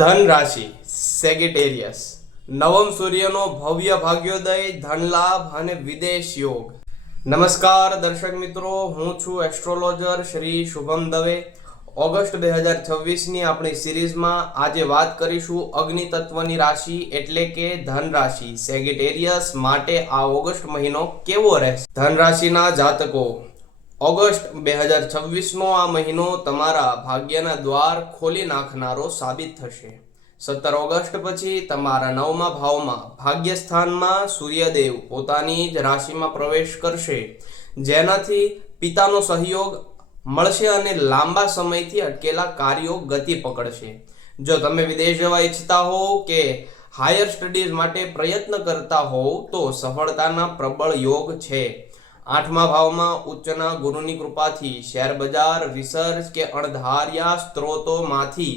ધન રાશિ સેગિટેરિયસ, નવમ સૂર્યનો ભવ્ય ભાગ્યોદય, ધન લાભ અને વિદેશ યોગ. નમસ્કાર દર્શક મિત્રો, હું છું એસ્ટ્રોલોજર શ્રી શુભમ દવે. ઓગસ્ટ 2026ની આપણી સિરીઝમાં આજે વાત કરીશું અગ્નિ તત્વની રાશિ એટલે કે ધન રાશિ સેગિટેરિયસ માટે આ ઓગસ્ટ મહિનો કેવો રહેશે. ધન રાશિના જાતકો, ઓગસ્ટ 2026નો આ મહિનો તમારા ભાગ્યના દ્વાર ખોલી નાખનારો સાબિત થશે. 17 ઓગસ્ટ પછી તમારા 9મા ભાવમાં ભાગ્ય સ્થાનમાં સૂર્યદેવ પોતાની જ રાશિમાં પ્રવેશ કરશે, જેનાથી પિતાનો સહયોગ મળશે અને લાંબા સમયથી અટકેલા કાર્યો ગતિ પકડશે. જો તમે વિદેશ જવા ઈચ્છતા હોવ કે હાયર સ્ટડીઝ માટે પ્રયત્ન કરતા હોવ તો સફળતાના પ્રબળ યોગ છે. 8મા ભાવમાં ઉચ્ચના ગુરુની કૃપાથી શેર બજાર, રિસર્ચ કે અણધાર્યા સ્ત્રોતોમાંથી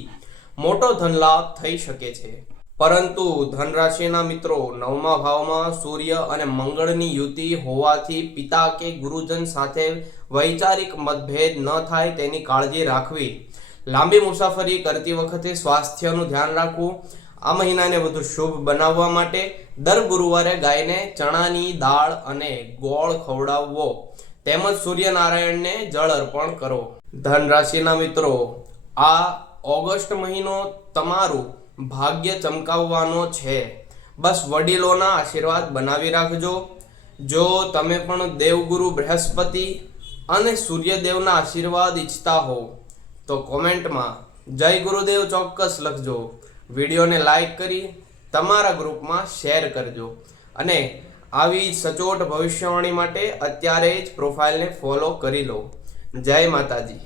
મોટો ધનલાભ થઈ શકે છે. પરંતુ ધન રાશિના મિત્રો, 9મા ભાવમાં સૂર્ય અને મંગળની યુતિ હોવાથી પિતા કે ગુરુજન સાથે વૈચારિક મતભેદ ન થાય તેની કાળજી રાખવી. લાંબી મુસાફરી કરતી વખતે સ્વાસ્થ્યનું ધ્યાન રાખવું. આ મહિનાને વધુ શુભ બનાવવા માટે દર ગુરુવારે ગાયને ચણાની દાળ અને ગોળ ખવડાવવો તેમજ સૂર્યનારાયણને જળ અર્પણ કરો. ધન રાશિના મિત્રો, આ ઓગસ્ટ મહિનો તમારું ભાગ્ય ચમકાવવાનો છે. બસ વડીલોના આશીર્વાદ બનાવી રાખજો. જો તમે પણ દેવગુરુ બૃહસ્પતિ અને સૂર્યદેવના આશીર્વાદ ઈચ્છતા હો તો કોમેન્ટમાં જય ગુરુદેવ ચોક્કસ લખજો. વિડીયોને લાઈક કરી તમારા ગ્રુપમાં શેર કરજો અને આવી સચોટ ભવિષ્યવાણી માટે અત્યારે જ પ્રોફાઇલને ફોલો કરી લો. જય માતાજી.